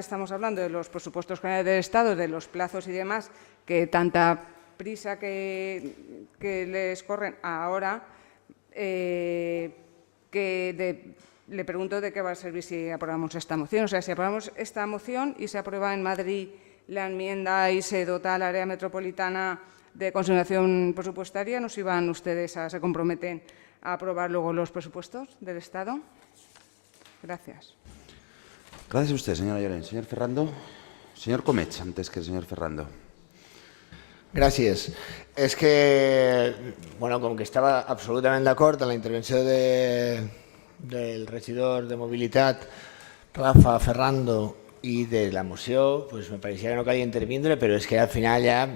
que estamos hablando de los presupuestos generales del Estado, de los plazos y demás, que tanta prisa que les corren ahora, le pregunto de qué va a servir si aprobamos esta moción. O sea, si aprobamos esta moción y se aprueba en Madrid la enmienda y se dota al área metropolitana de consignación presupuestaria, ¿nos iban ustedes se comprometen a aprobar luego los presupuestos del Estado? Gracias. Gracias a usted, señora Llorens. Señor Ferrando. Señor Comech, antes que el señor Ferrando. Gràcies. És que, bueno, com que estava absolutament d'acord amb la intervenció del regidor de Mobilitat, Rafa Ferrando, i de la moció, pues me pareixia que no calia intervindre, però és que al final ja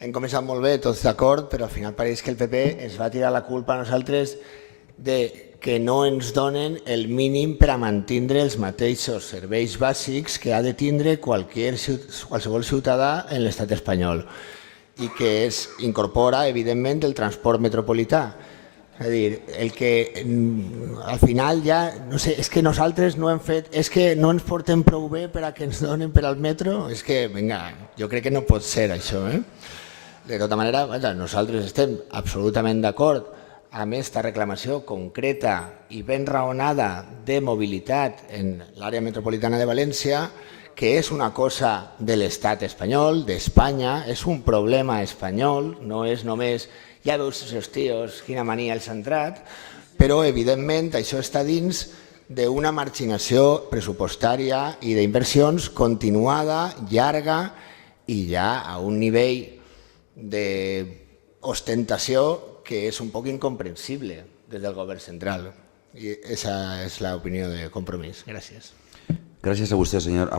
hem començat molt bé, tots d'acord, però al final pareix que el PP ens va tirar la culpa a nosaltres de que no ens donen el mínim per a mantindre els mateixos serveis bàsics que ha de tindre qualsevol ciutadà en l'estat espanyol i que incorpora, evidentment, el transport metropolità. És a dir, el que al final ja, no sé, és que nosaltres no hem fet, és que no ens portem prou bé per a que ens donen per al metro, és que, vinga, jo crec que no pot ser això. De tota manera, nosaltres estem absolutament d'acord amb aquesta reclamació concreta i ben raonada de mobilitat en l'àrea metropolitana de València, que és una cosa de l'estat espanyol, d'Espanya, és un problema espanyol, no és només, ja veus els tios, quina mania els han entrat, però evidentment això està dins d'una marginació pressupostària i d'inversions continuada, llarga i ja a un nivell d'ostentació que és un poc incomprensible des del govern central. I aquesta és l'opinió de Compromís. Gràcies. Gràcies a vostè, senyor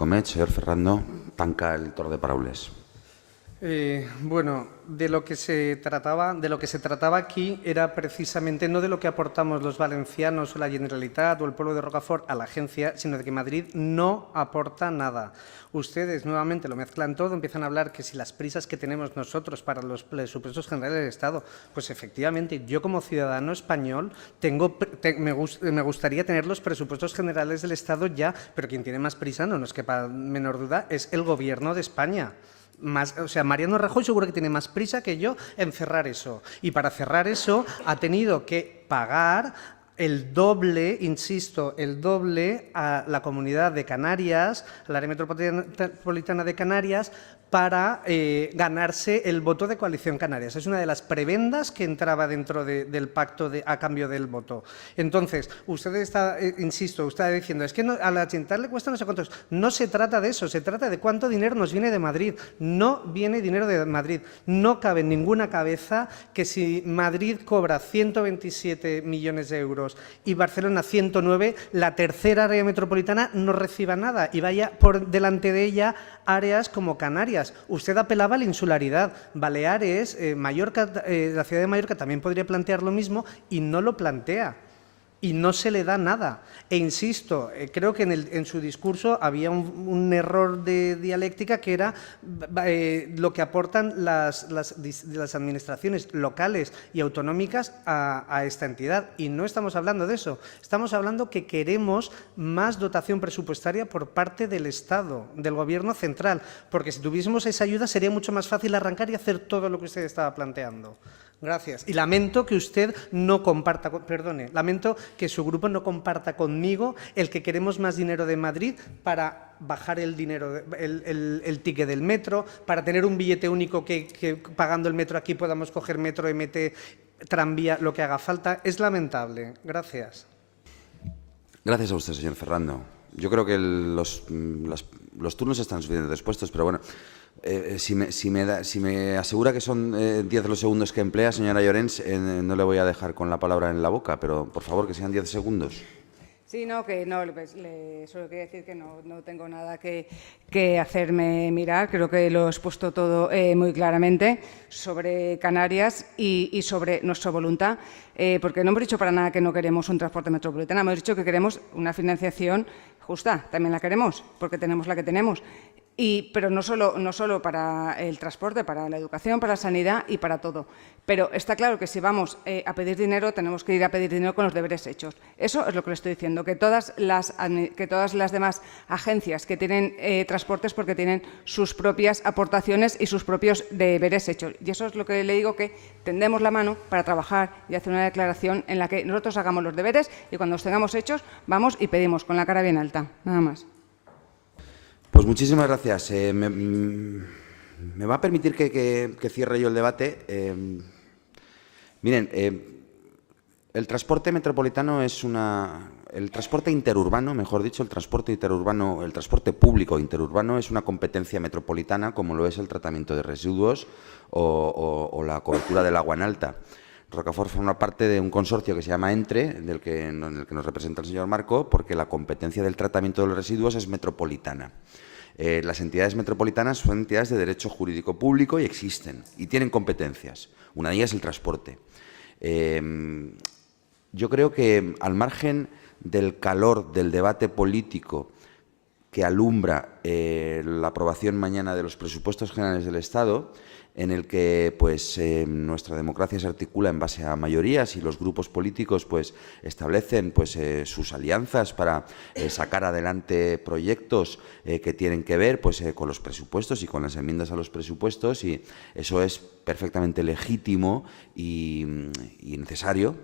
Comech. Senyor Ferrando, tanca el torn de paraules. Bueno, de lo que se trataba aquí era precisamente no de lo que aportamos los valencianos o la Generalitat o el pueblo de Rocafort a la agencia, sino de que Madrid no aporta nada. Ustedes nuevamente lo mezclan todo, empiezan a hablar que si las prisas que tenemos nosotros para los presupuestos generales del Estado, pues efectivamente yo como ciudadano español me gustaría tener los presupuestos generales del Estado ya, pero quien tiene más prisa, no nos quepa menor duda, es el Gobierno de España. O sea, Mariano Rajoy seguro que tiene más prisa que yo en cerrar eso. Y para cerrar eso ha tenido que pagar el doble, insisto, el doble a la Comunidad de Canarias, al área metropolitana de Canarias, para ganarse el voto de Coalición Canarias. Es una de las prebendas que entraba dentro del pacto a cambio del voto. Entonces, usted está, insisto, usted está diciendo, es que no, a la Generalitat le cuesta no sé cuántos. No se trata de eso, se trata de cuánto dinero nos viene de Madrid. No viene dinero de Madrid. No cabe en ninguna cabeza que si Madrid cobra 127 millones de euros y Barcelona 109, la tercera área metropolitana no reciba nada y vaya por delante de ella áreas como Canarias. Usted apelaba a la insularidad. Baleares, Mallorca, la ciudad de Mallorca también podría plantear lo mismo y no lo plantea. Y no se le da nada. E insisto, creo que en su discurso había un error de dialéctica que era lo que aportan las administraciones locales y autonómicas a esta entidad. Y no estamos hablando de eso. Estamos hablando que queremos más dotación presupuestaria por parte del Estado, del Gobierno central. Porque si tuviésemos esa ayuda sería mucho más fácil arrancar y hacer todo lo que usted estaba planteando. Gracias. Y lamento que usted no comparta, lamento que su grupo no comparta conmigo el que queremos más dinero de Madrid para bajar el dinero, el ticket del metro, para tener un billete único que pagando el metro aquí podamos coger metro, MT, tranvía, lo que haga falta. Es lamentable. Gracias. Gracias a usted, señor Ferrando. Yo creo que los turnos están suficientemente dispuestos, pero bueno, si me asegura que son 10 los segundos que emplea, señora Llorens, no le voy a dejar con la palabra en la boca, pero por favor que sean 10 segundos. Sí, no, que no, solo quería decir que no tengo nada que hacerme mirar. Creo que lo he expuesto todo muy claramente sobre Canarias y sobre nuestra voluntad, porque no hemos dicho para nada que no queremos un transporte metropolitano, hemos dicho que queremos una financiación justa, también la queremos, porque tenemos la que tenemos. Pero no solo para el transporte, para la educación, para la sanidad y para todo. Pero está claro que si vamos a pedir dinero, tenemos que ir a pedir dinero con los deberes hechos. Eso es lo que le estoy diciendo, que todas las demás agencias que tienen transportes porque tienen sus propias aportaciones y sus propios deberes hechos. Y eso es lo que le digo, que tendemos la mano para trabajar y hacer una declaración en la que nosotros hagamos los deberes y cuando los tengamos hechos vamos y pedimos con la cara bien alta. Nada más. Pues muchísimas gracias. Me va a permitir que cierre yo el debate. Miren, el transporte metropolitano es el transporte interurbano, mejor dicho, el transporte público interurbano es una competencia metropolitana, como lo es el tratamiento de residuos o la cobertura del agua en alta. Rocafort forma parte de un consorcio que se llama ENTRE, en el que nos representa el señor Marco, porque la competencia del tratamiento de los residuos es metropolitana. Las entidades metropolitanas son entidades de derecho jurídico público y existen, y tienen competencias. Una de ellas es el transporte. Yo creo que, al margen del calor del debate político que alumbra la aprobación mañana de los presupuestos generales del Estado, en el que nuestra democracia se articula en base a mayorías y los grupos políticos establecen sus alianzas para sacar adelante proyectos que tienen que ver con los presupuestos y con las enmiendas a los presupuestos, y eso es perfectamente legítimo y necesario,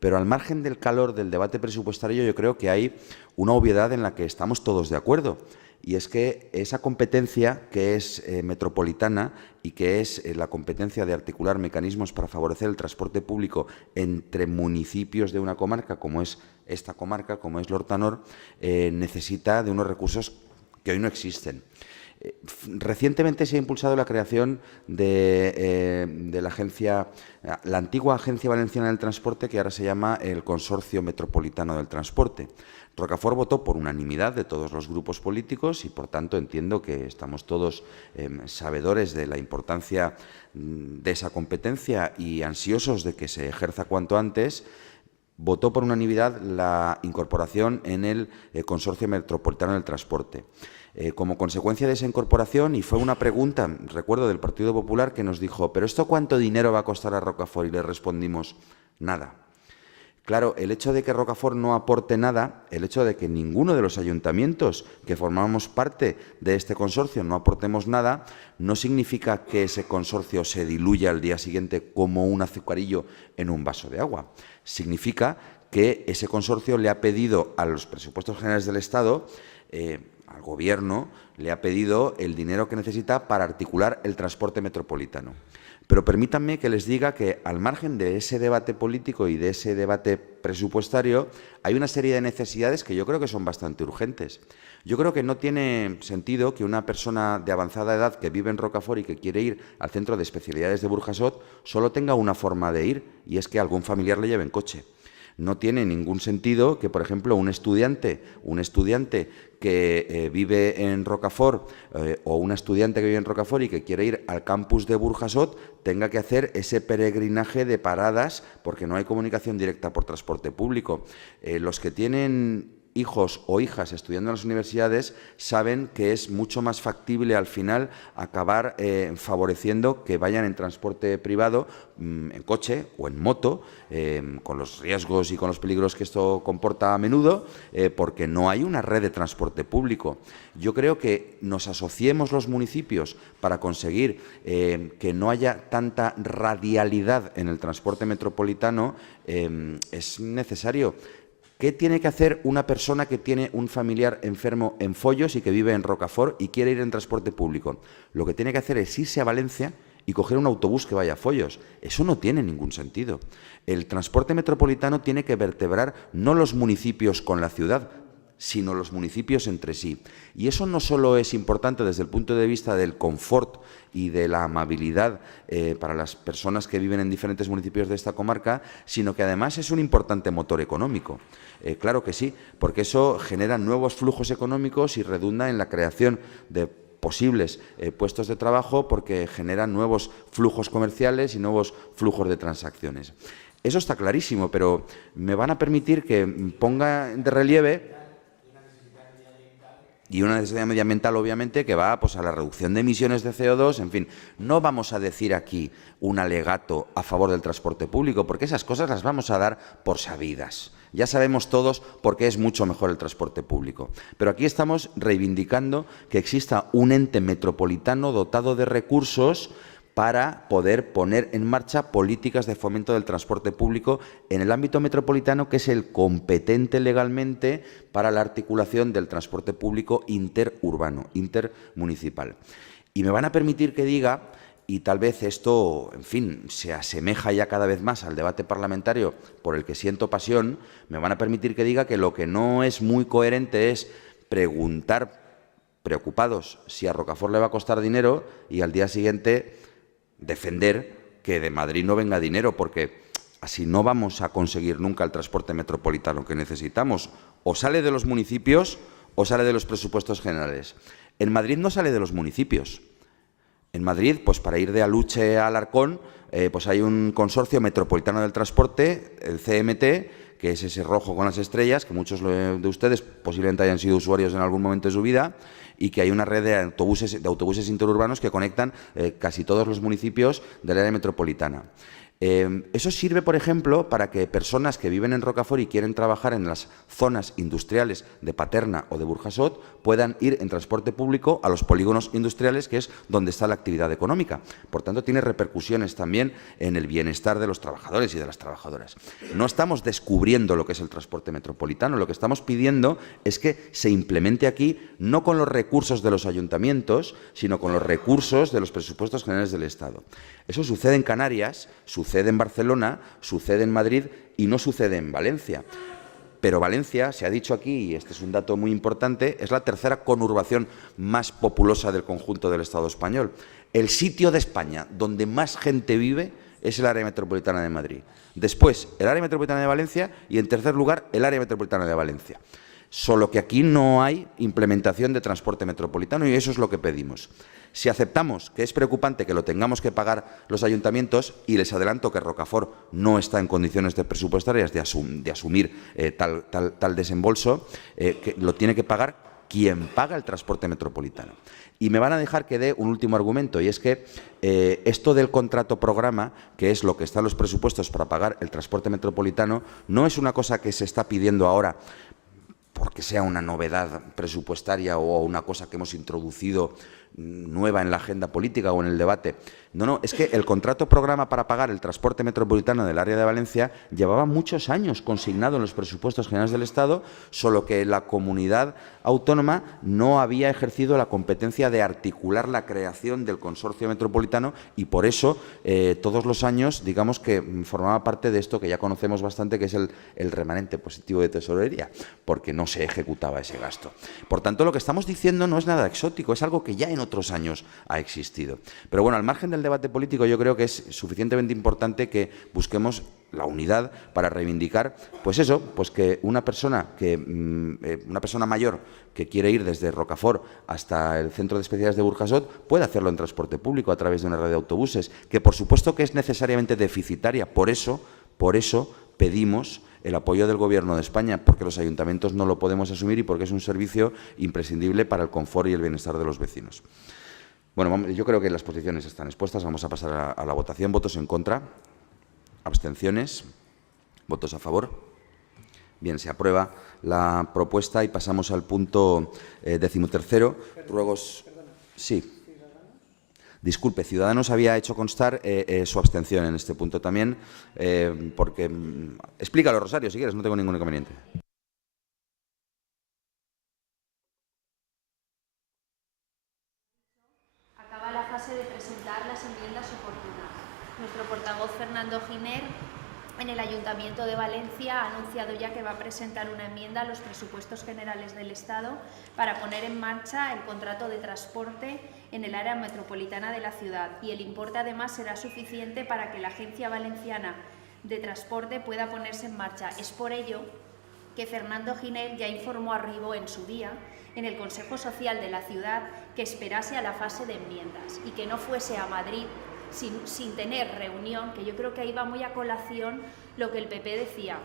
pero al margen del calor del debate presupuestario yo creo que hay una obviedad en la que estamos todos de acuerdo. Y es que esa competencia que es metropolitana y que es la competencia de articular mecanismos para favorecer el transporte público entre municipios de una comarca, como es esta comarca, como es Lortanor, necesita de unos recursos que hoy no existen. Recientemente se ha impulsado la creación de la antigua Agencia Valenciana del Transporte, que ahora se llama el Consorcio Metropolitano del Transporte. Rocafort votó por unanimidad de todos los grupos políticos y, por tanto, entiendo que estamos todos sabedores de la importancia de esa competencia y ansiosos de que se ejerza cuanto antes. Votó por unanimidad la incorporación en el Consorcio Metropolitano del Transporte. Como consecuencia de esa incorporación, y fue una pregunta, recuerdo, del Partido Popular, que nos dijo: ¿pero esto cuánto dinero va a costar a Rocafort? Y le respondimos: nada. Claro, el hecho de que Rocafort no aporte nada, el hecho de que ninguno de los ayuntamientos que formamos parte de este consorcio no aportemos nada, no significa que ese consorcio se diluya al día siguiente como un azucarillo en un vaso de agua. Significa que ese consorcio le ha pedido a los presupuestos generales del Estado, al Gobierno, le ha pedido el dinero que necesita para articular el transporte metropolitano. Pero permítanme que les diga que, al margen de ese debate político y de ese debate presupuestario, hay una serie de necesidades que yo creo que son bastante urgentes. Yo creo que no tiene sentido que una persona de avanzada edad que vive en Rocafort y que quiere ir al Centro de Especialidades de Burjasot solo tenga una forma de ir, y es que algún familiar le lleve en coche. No tiene ningún sentido que, por ejemplo, un estudiante que vive en Rocafort o una estudiante que vive en Rocafort y que quiere ir al campus de Burjasot tenga que hacer ese peregrinaje de paradas porque no hay comunicación directa por transporte público. Los que tienen hijos o hijas estudiando en las universidades saben que es mucho más factible al final acabar favoreciendo que vayan en transporte privado, en coche o en moto, con los riesgos y con los peligros que esto comporta a menudo, porque no hay una red de transporte público. Yo creo que nos asociemos los municipios para conseguir que no haya tanta radialidad en el transporte metropolitano. Es necesario. ¿Qué tiene que hacer una persona que tiene un familiar enfermo en Follos y que vive en Rocafort y quiere ir en transporte público? Lo que tiene que hacer es irse a Valencia y coger un autobús que vaya a Follos. Eso no tiene ningún sentido. El transporte metropolitano tiene que vertebrar no los municipios con la ciudad, sino los municipios entre sí. Y eso no solo es importante desde el punto de vista del confort y de la amabilidad para las personas que viven en diferentes municipios de esta comarca, sino que además es un importante motor económico. Claro que sí, porque eso genera nuevos flujos económicos y redunda en la creación de posibles puestos de trabajo, porque genera nuevos flujos comerciales y nuevos flujos de transacciones. Eso está clarísimo, pero me van a permitir que ponga de relieve. Y una necesidad medioambiental, obviamente, que va pues, a la reducción de emisiones de CO2, en fin. No vamos a decir aquí un alegato a favor del transporte público, porque esas cosas las vamos a dar por sabidas. Ya sabemos todos por qué es mucho mejor el transporte público. Pero aquí estamos reivindicando que exista un ente metropolitano dotado de recursos para poder poner en marcha políticas de fomento del transporte público en el ámbito metropolitano, que es el competente legalmente para la articulación del transporte público interurbano, intermunicipal. Y me van a permitir que diga, y tal vez esto, en fin, se asemeja ya cada vez más al debate parlamentario por el que siento pasión, me van a permitir que diga que lo que no es muy coherente es preguntar, preocupados, si a Rocafort le va a costar dinero y al día siguiente defender que de Madrid no venga dinero, porque así no vamos a conseguir nunca el transporte metropolitano que necesitamos. O sale de los municipios o sale de los presupuestos generales. En Madrid no sale de los municipios. En Madrid, pues para ir de Aluche a Alarcón, pues hay un consorcio metropolitano del transporte, el CMT, que es ese rojo con las estrellas, que muchos de ustedes posiblemente hayan sido usuarios en algún momento de su vida, y que hay una red de autobuses interurbanos que conectan casi todos los municipios del área metropolitana. Eso sirve, por ejemplo, para que personas que viven en Rocafort y quieren trabajar en las zonas industriales de Paterna o de Burjasot puedan ir en transporte público a los polígonos industriales, que es donde está la actividad económica. Por tanto, tiene repercusiones también en el bienestar de los trabajadores y de las trabajadoras. No estamos descubriendo lo que es el transporte metropolitano, lo que estamos pidiendo es que se implemente aquí no con los recursos de los ayuntamientos, sino con los recursos de los presupuestos generales del Estado. Eso sucede en Canarias, sucede en Barcelona, sucede en Madrid y no sucede en Valencia. Pero Valencia, se ha dicho aquí, y este es un dato muy importante, es la tercera conurbación más populosa del conjunto del Estado español. El sitio de España donde más gente vive es el área metropolitana de Madrid. Después, el área metropolitana de Valencia y, en tercer lugar, el área metropolitana de Valencia. Solo que aquí no hay implementación de transporte metropolitano y eso es lo que pedimos. Si aceptamos que es preocupante que lo tengamos que pagar los ayuntamientos, y les adelanto que Rocafort no está en condiciones presupuestarias de asumir tal desembolso, que lo tiene que pagar quien paga el transporte metropolitano. Y me van a dejar que dé un último argumento, y es que esto del contrato programa, que es lo que está en los presupuestos para pagar el transporte metropolitano, no es una cosa que se está pidiendo ahora porque sea una novedad presupuestaria o una cosa que hemos introducido nueva en la agenda política o en el debate. No, es que el contrato programa para pagar el transporte metropolitano del área de Valencia llevaba muchos años consignado en los presupuestos generales del Estado, solo que la comunidad autónoma no había ejercido la competencia de articular la creación del consorcio metropolitano y por eso todos los años, digamos que formaba parte de esto que ya conocemos bastante, que es el remanente positivo de tesorería, porque no se ejecutaba ese gasto. Por tanto, lo que estamos diciendo no es nada exótico, es algo que ya en otros años ha existido. Pero bueno, al margen del debate político, yo creo que es suficientemente importante que busquemos la unidad para reivindicar, pues eso, pues que una persona mayor que quiere ir desde Rocafort hasta el Centro de Especialidades de Burjasot puede hacerlo en transporte público a través de una red de autobuses, que por supuesto que es necesariamente deficitaria. Por eso pedimos el apoyo del Gobierno de España, porque los ayuntamientos no lo podemos asumir y porque es un servicio imprescindible para el confort y el bienestar de los vecinos. Bueno, yo creo que las posiciones están expuestas. Vamos a pasar a la votación. ¿Votos en contra? ¿Abstenciones? ¿Votos a favor? Bien, se aprueba la propuesta y pasamos al punto 13º. Ruegos. Sí. Disculpe, Ciudadanos había hecho constar su abstención en este punto también, porque... Explícalo, Rosario, si quieres, no tengo ningún inconveniente. Acaba la fase de presentar las enmiendas oportunas. Nuestro portavoz Fernando Giner, en el Ayuntamiento de Valencia, ha anunciado ya que va a presentar una enmienda a los presupuestos generales del Estado para poner en marcha el contrato de transporte en el área metropolitana de la ciudad, y el importe además será suficiente para que la Agencia Valenciana de Transporte pueda ponerse en marcha. Es por ello que Fernando Giner ya informó a Ribó en su día, en el Consejo Social de la ciudad, que esperase a la fase de enmiendas y que no fuese a Madrid sin tener reunión, que yo creo que ahí va muy a colación lo que el PP decía.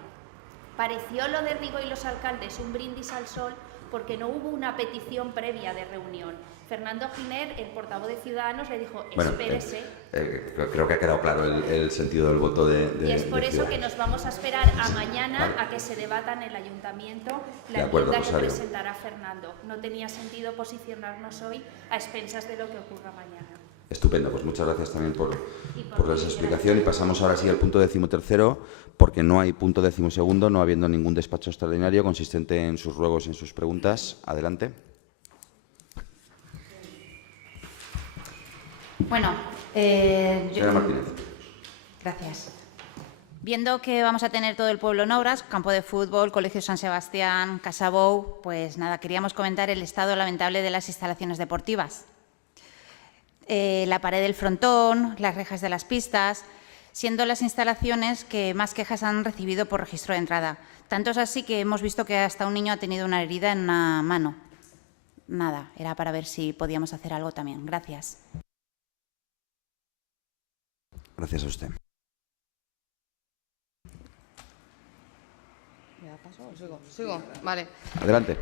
Pareció lo de Ribó y los alcaldes un brindis al sol, porque no hubo una petición previa de reunión. Fernando Giner, el portavoz de Ciudadanos, le dijo, espérese. Creo que ha quedado claro el sentido del voto de y es por eso que nos vamos a esperar a mañana a que se debata en el Ayuntamiento la enmienda que presentará Fernando. No tenía sentido posicionarnos hoy a expensas de lo que ocurra mañana. Estupendo, pues muchas gracias también por esa explicación. Y pasamos ahora sí al punto 13º, porque no hay punto 12º, no habiendo ningún despacho extraordinario consistente en sus ruegos y en sus preguntas. Adelante. Bueno, Señora Martínez. Gracias. Viendo que vamos a tener todo el pueblo en obras, campo de fútbol, Colegio San Sebastián, Casa Bou, pues nada, queríamos comentar el estado lamentable de las instalaciones deportivas. La pared del frontón, las rejas de las pistas, siendo las instalaciones que más quejas han recibido por registro de entrada. Tanto es así que hemos visto que hasta un niño ha tenido una herida en una mano. Nada, era para ver si podíamos hacer algo también. Gracias. Gracias a usted. ¿Ya paso o sigo? Sigo, vale. Adelante.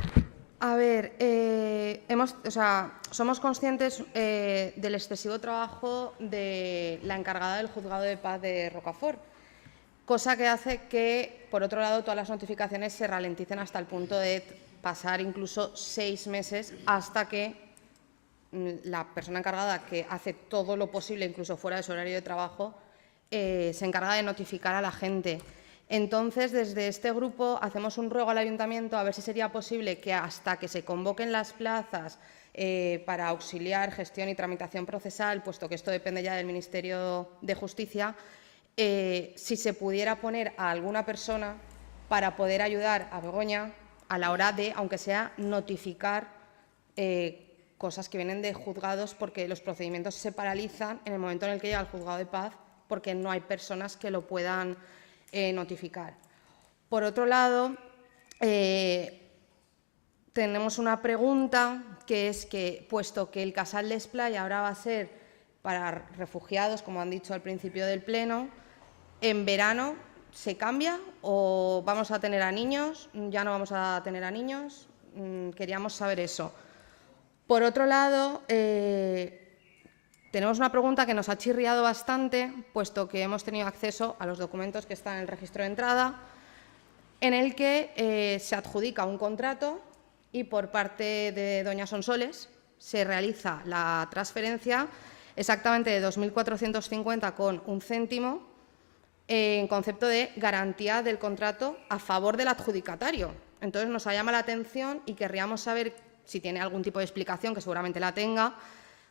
A ver, somos conscientes del excesivo trabajo de la encargada del Juzgado de Paz de Rocafort, cosa que hace que, por otro lado, todas las notificaciones se ralenticen hasta el punto de pasar incluso 6 meses hasta que la persona encargada, que hace todo lo posible, incluso fuera de su horario de trabajo, se encarga de notificar a la gente. Entonces, desde este grupo hacemos un ruego al Ayuntamiento a ver si sería posible que hasta que se convoquen las plazas para auxiliar, gestión y tramitación procesal, puesto que esto depende ya del Ministerio de Justicia, si se pudiera poner a alguna persona para poder ayudar a Begoña a la hora de, aunque sea, notificar cosas que vienen de juzgados, porque los procedimientos se paralizan en el momento en el que llega al Juzgado de Paz porque no hay personas que lo puedan notificar. Por otro lado, tenemos una pregunta, que es que, puesto que el Casal de Esplaya ahora va a ser para refugiados, como han dicho al principio del Pleno, ¿en verano se cambia o vamos a tener a niños? ¿Ya no vamos a tener a niños? Queríamos saber eso. Por otro lado, tenemos una pregunta que nos ha chirriado bastante, puesto que hemos tenido acceso a los documentos que están en el registro de entrada, en el que se adjudica un contrato y por parte de doña Sonsoles se realiza la transferencia exactamente de 2.450 con un céntimo en concepto de garantía del contrato a favor del adjudicatario. Entonces nos llama la atención y querríamos saber si tiene algún tipo de explicación, que seguramente la tenga,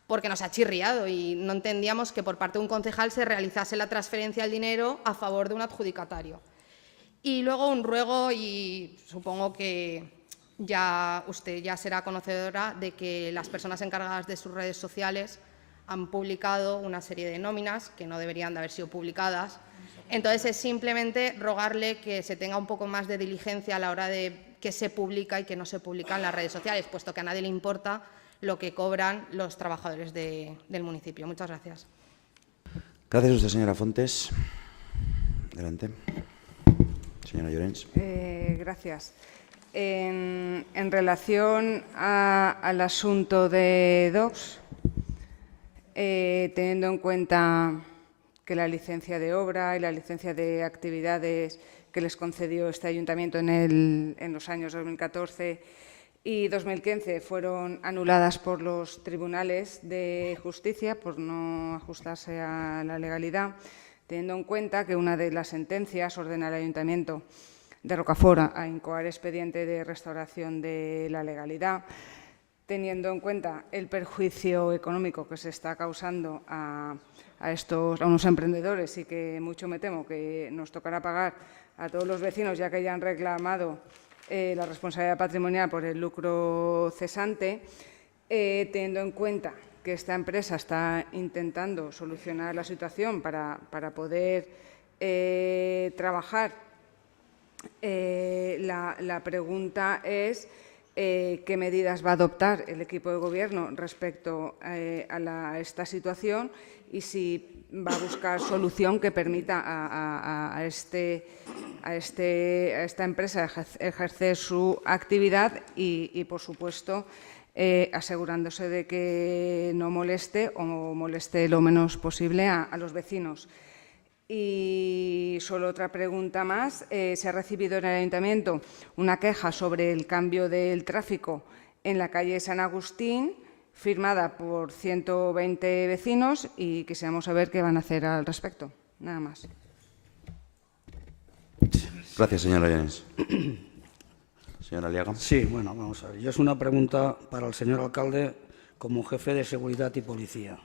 porque nos ha chirriado y no entendíamos que por parte de un concejal se realizase la transferencia del dinero a favor de un adjudicatario. Y luego un ruego, y supongo que usted ya será conocedora de que las personas encargadas de sus redes sociales han publicado una serie de nóminas que no deberían de haber sido publicadas. Entonces, es simplemente rogarle que se tenga un poco más de diligencia a la hora de qué se publica y qué no se publica en las redes sociales, puesto que a nadie le importa lo que cobran los trabajadores del municipio. Muchas gracias. Gracias a usted, señora Fontes. Adelante. Señora Llorens. Gracias. En relación al asunto de DOCS, teniendo en cuenta que la licencia de obra y la licencia de actividades que les concedió este ayuntamiento en los años 2014 y 2015 fueron anuladas por los tribunales de justicia por no ajustarse a la legalidad, teniendo en cuenta que una de las sentencias ordena al Ayuntamiento de Rocafort a incoar expediente de restauración de la legalidad, teniendo en cuenta el perjuicio económico que se está causando a unos emprendedores y que mucho me temo que nos tocará pagar a todos los vecinos, ya que ya han reclamado la responsabilidad patrimonial por el lucro cesante, teniendo en cuenta que esta empresa está intentando solucionar la situación para poder trabajar. La pregunta es qué medidas va a adoptar el equipo de gobierno respecto a esta situación y si va a buscar solución que permita a esta empresa ejercer su actividad y por supuesto, asegurándose de que no moleste o moleste lo menos posible a los vecinos. Y solo otra pregunta más. Se ha recibido en el Ayuntamiento una queja sobre el cambio del tráfico en la calle San Agustín, firmada por 120 vecinos, y quisiéramos saber qué van a hacer al respecto. Nada más. Gracias, señora Llanes. Señora Aliaga. Sí, bueno, vamos a ver. Yo es una pregunta para el señor alcalde como jefe de seguridad y policía.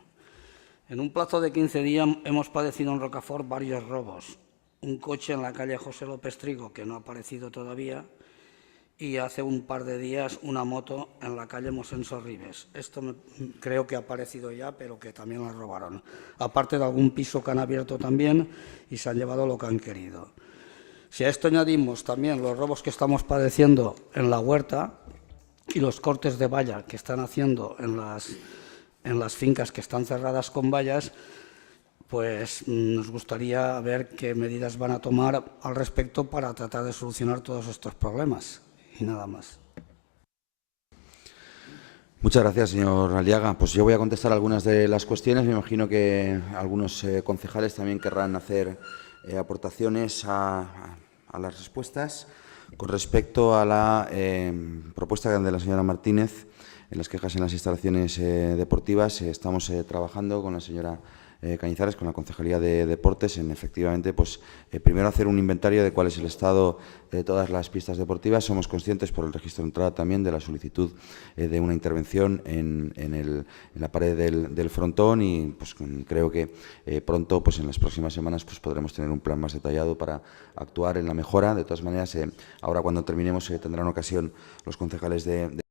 En un plazo de 15 días hemos padecido en Rocafort varios robos. Un coche en la calle José López Trigo, que no ha aparecido todavía, y hace un par de días una moto en la calle Mosén Sorribes. Esto creo que ha aparecido ya, pero que también la robaron. Aparte de algún piso que han abierto también y se han llevado lo que han querido. Si a esto añadimos también los robos que estamos padeciendo en la huerta y los cortes de valla que están haciendo en las fincas que están cerradas con vallas, pues nos gustaría ver qué medidas van a tomar al respecto para tratar de solucionar todos estos problemas. Y nada más. Muchas gracias, señor Aliaga. Pues yo voy a contestar algunas de las cuestiones. Me imagino que algunos concejales también querrán hacer aportaciones a las respuestas. Con respecto a la propuesta de la señora Martínez, en las quejas en las instalaciones deportivas, estamos trabajando con la señora Cañizares, con la Concejalía de Deportes, en efectivamente, pues primero hacer un inventario de cuál es el estado de todas las pistas deportivas. Somos conscientes por el registro de entrada también de la solicitud de una intervención en la pared del frontón y pues creo que pronto, pues en las próximas semanas, pues podremos tener un plan más detallado para actuar en la mejora. De todas maneras, ahora cuando terminemos tendrán ocasión los concejales de